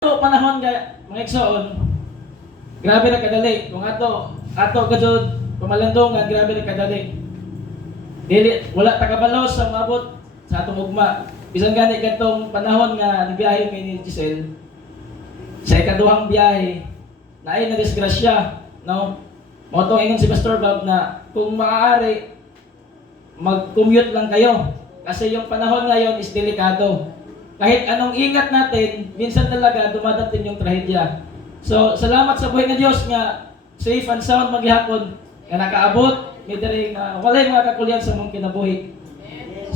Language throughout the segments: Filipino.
Ito panahon nga mga igsoon, grabe na kadali. Kung ato gajud pamalandongan, grabe na kadali. Dili wala ta kabalo sa maabot sa atong ugma. Bisan gani kadtong panahon nga nagbiyahe mi ni Giselle. Sa ikaduhang biyahe, naay na disgrasya, no? Mao tong ingon si Pastor Bob na kung maaari mag-commute lang kayo kasi yung panahon ngayon is delikado. Kahit anong ingat natin, minsan talaga dumadating yung trahedya. So, salamat sa buhay ng Diyos nga safe and sound maghihapon nga nakaabot, midering walay mga kakulyan sa mong kinabuhi.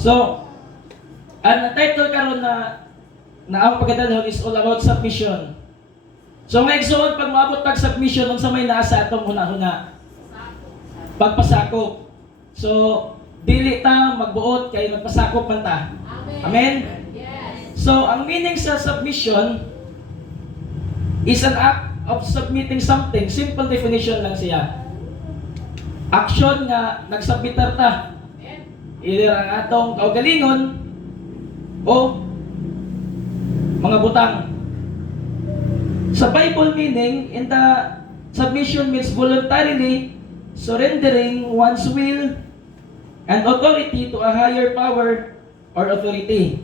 So, ang title karon na ang pagkadalhon is all about submission. So, mga igsoon, pag maabot tag submission, unsa may naa sa atong huna-huna? Pagpasakop. So, dili ta magbuot kay magpasakop man ta. Amen? So, ang meaning sa submission is an act of submitting something. Simple definition lang siya. Action nga nagsubmitar ta. Either ang atong kaugalingon o mga butang. Sa Bible meaning, in the submission means voluntarily surrendering one's will and authority to a higher power or authority,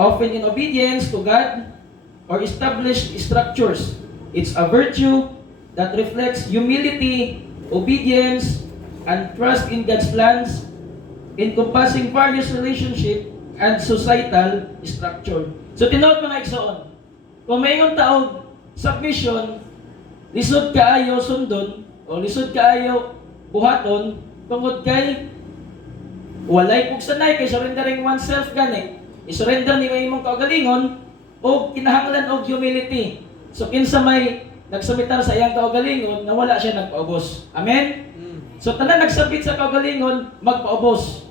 often in obedience to God or established structures. It's a virtue that reflects humility, obedience, and trust in God's plans, encompassing various relationship and societal structure. So tinood mga igsoon, kung mayroong taog submission, lisod kaayo sundon o lisod kaayo buhaton tungod kay walay pugsanay kay surrendering oneself gani. I-surrender ni imong kaugalingon o kinahanglan og humility. So kinsa may nagsumitar sa iyang kaugalingon na wala siya nagpaubos. Amen? So tanan nagsabit sa kaugalingon magpaubos.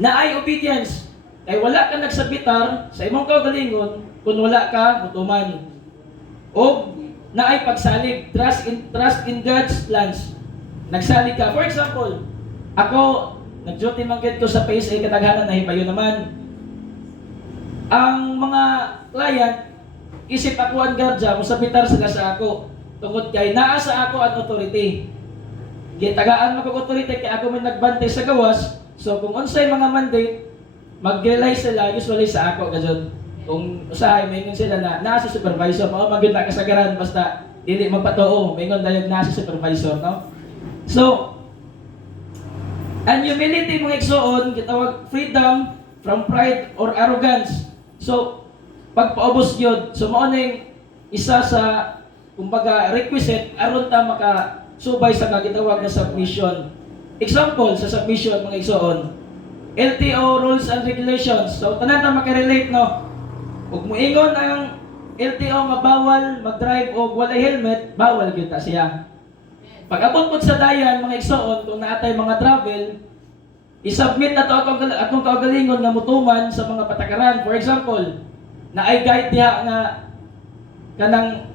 Na ay obedience. Kay wala ka nagsabitar sa imong kaugalingon kung wala ka mutuman. O na ay pagsalig, trust in God's plans. Nagsalig ka. For example, ako nag-duty man ko sa PSA kataghanan na hipayo naman. Ang mga client, isip ako ang gardya, musabitar sila sa ako. Tungod kay naa sa ako ang authority. Gitagaan mo kong authority kay ako may nagbantay sa gawas. So kung unsay mga mandate, mag-rely sila usually sa ako gajud. Kung usahay mayingon sila na naa si supervisor, mao magyud na kasagaran basta dili magpatuo, mayingon dayog naa si supervisor, no? So, ang humility mga igsoon, gitawag freedom from pride or arrogance. So, pagpaubos yun, so mao ning isa sa kumbaga requisite aron ta makasubay sa gitawag na submission. Example sa submission mga igsoon, LTO rules and regulations. So tanan ta makarelate no. Ug moingon ang LTO nga bawal mag-drive og walay helmet, bawal gyud ta siya. Pag abot pod sa dayan mga igsoon kung naatay mga travel, i-submit na to akong kaugalingon nga mutuman sa mga patakaran. For example, na ay guide diha nga kanang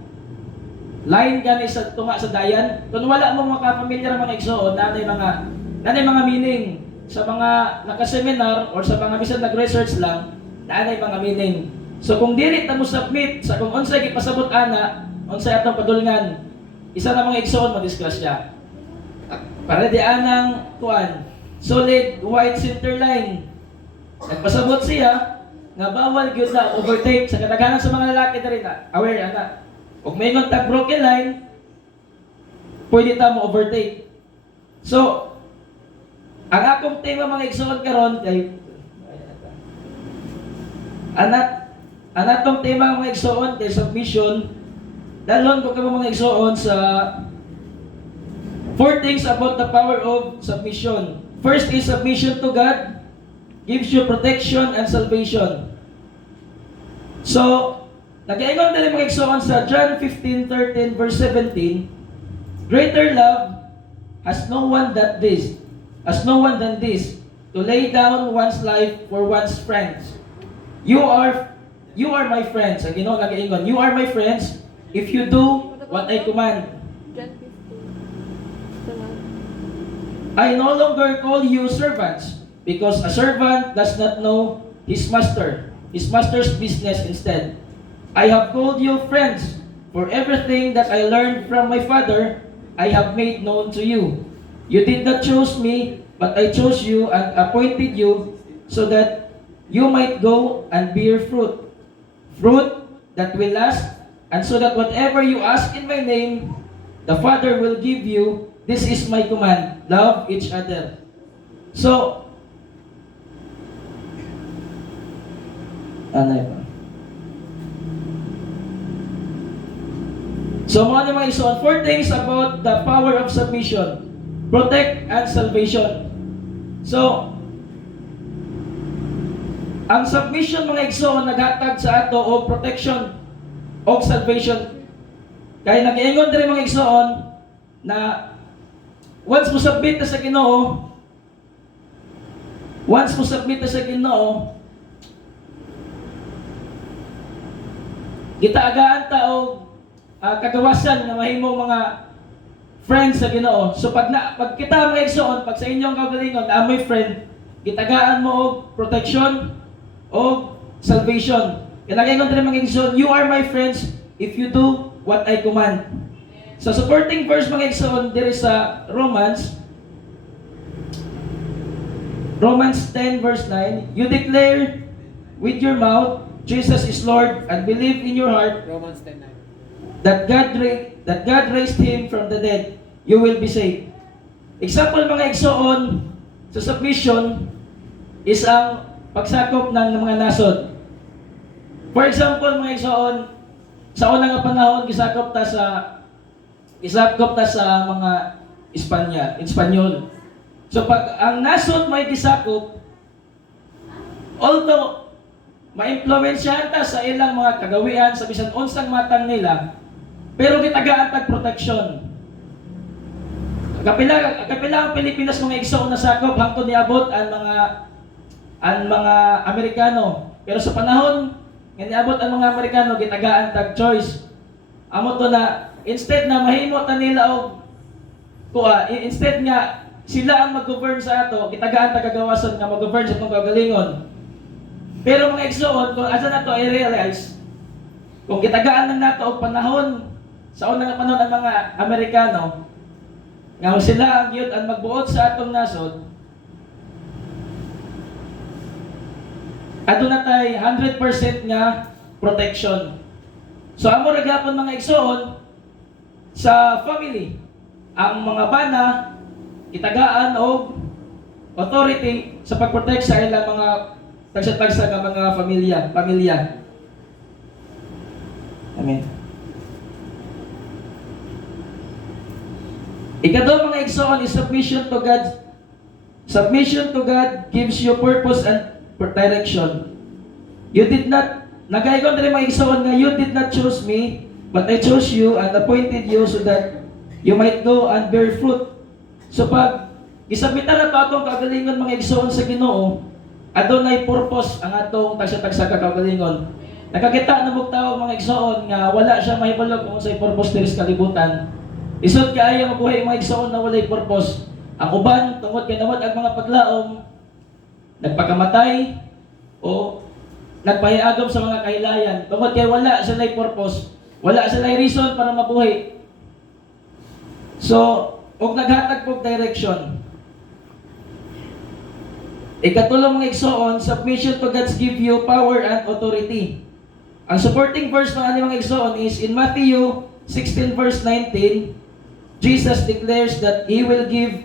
line gani sa tunga sa dayan. Kung wala mo mga pamilyar mga igsoon, nanay mga meaning sa mga naka-seminar or sa mga bisan nag-research lang, nanay mga meaning. So kung dili ta mo submit sa kung unsay gipasabot ana, unsay atong padulngan, isa na mga igsoon mo-discuss siya. Para di anang kuan solid white center line. Nagpasabot siya nga bawal gyud na overtake sa kadaghanan sa mga lalaki diri na aware ana. Ug may tag broken line, pwede ta mo overtake. So, ang akong tema mga igsoon karon kay anatong tema mga igsoon kay submission. Dalon ko kamo mga igsoon sa 4 things about the power of submission. First is submission to God gives you protection and salvation. So, nag-iingon dali mga igsoon sa John 15:13 verse 17, greater love has no one than this, to lay down one's life for one's friends. You are my friends. Ang Ginoo nag-iingon, you are my friends if you do what I command. I no longer call you servants, because a servant does not know his master's business instead. I have called you friends, for everything that I learned from my Father, I have made known to you. You did not choose me, but I chose you and appointed you so that you might go and bear fruit, fruit that will last, and so that whatever you ask in my name, the Father will give you. This is my command, love each other. So, ano yun? So, mga isuon, 4 things about the power of submission. Protect and salvation. So, ang submission mga igsoon naghatag sa ato o protection o salvation. Kaya nag-iingon din mga igsoon na once mo submit na sa Ginoo, gitaagaan ta og kagawasan nga mahimong mga friends sa Ginoo. So pag kita mga igsoon, pag sa inyong kaugalingon na may friend, gitagaan mo og protection o salvation. Kinagayon din mga igsoon, you are my friends if you do what I command. Sa supporting verse mga igsoon, there is a Romans 10 verse 9, you declare with your mouth Jesus is Lord and believe in your heart Romans 10:9. that God raised him from the dead, you will be saved. Example mga igsoon sa submission is ang pagsakop ng mga nasod. For example mga igsoon, sa unang nga panahon gisakop ta sa mga Espanyol. So pag ang nasod may gisakop, although ma-impluwensyahan ta sa ilang mga kagawian sa bisan unsang matang nila, pero gitagaan tag protection. Kapila ang Pilipinas mga igsoon na sakop hangtod niabot ang mga Amerikano. Pero sa panahon nga niabot ang mga Amerikano gitagaan tag choice. Amo to na instead na mahimo ta nila og instead nga sila ang mag-govern sa ato, gitagaan tag kagawasan nga mag-govern sa atong kagalingon. Pero mga igsoon, kung asa na to i-realize, kung gitagaan lang nato og panahon sa unang panahon ang mga Amerikano, nga sila ang yun ang magbuot sa atong nasod, aduna tay 100% nga protection. So amo ra gyapon mga igsoon sa family, ang mga bana itagaan og authority sa pagprotect sa ilang mga tagsa-tagsa nga mga pamilya. Amen. Ikadua mga igsoon is submission to God. Submission to God gives you purpose and direction. You did not, nagaygon rin mga igsoon nga, you did not choose me, but I chose you and appointed you so that you might go and bear fruit. So pag gisabitan na to atong kagalingon mga igsoon sa Ginoo, adunay purpose ang atong tagsa-tagsa ka kagalingon. Nakakita na mugtaw mga igsoon nga wala siya mahibalo kung unsay purpose diri sa kalibutan. Isod kaayo mabuhay mga igsoon na walay purpose. Ang uban tungod kay nawad ang mga paglaom, nagpakamatay o nagpahiagom sa mga kahilayan. Tungod kay wala sila'y purpose, wala sila'y reason para mabuhay. So, og naghatag pog direction. Ikatulong mga igsoon, submission to God's give you power and authority. Ang supporting verse ng aning mga igsoon is in Matthew 16 verse 19, Jesus declares that He will give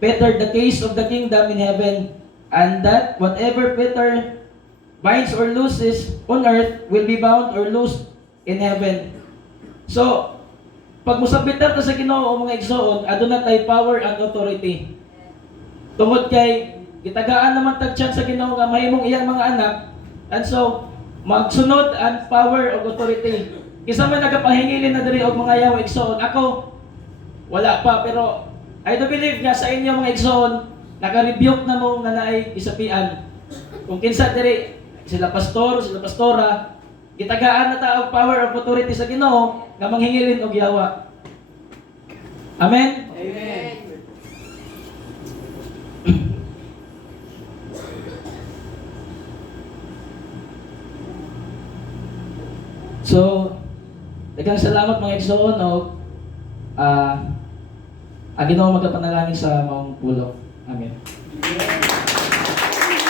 Peter the keys of the kingdom in heaven, and that whatever Peter binds or looses on earth will be bound or loosed in heaven. So, pag musabitan ta sa Ginoo mga igsoon, aduna tay power and authority. Tungod kay gitagaan naman tag chance sa Ginoo nga mahimong iyang mga anak, and so magsunod ang power of authority. Kisa man nagapahingilin na diri og mga yawo igsoon, ako wala pa, pero I do believe nga sa inyo mga igsoon, naka-rebuke na mo nga naay isapian. Kung kinsa diri sila pastor, sila pastora, gitagaan na ta og power of authority sa Ginoo nga manghingilin og yawa. Amen. Amen. So So, daghang salamat mga igsoon o Ginoo magapanalangin sa maong pulong. Amen.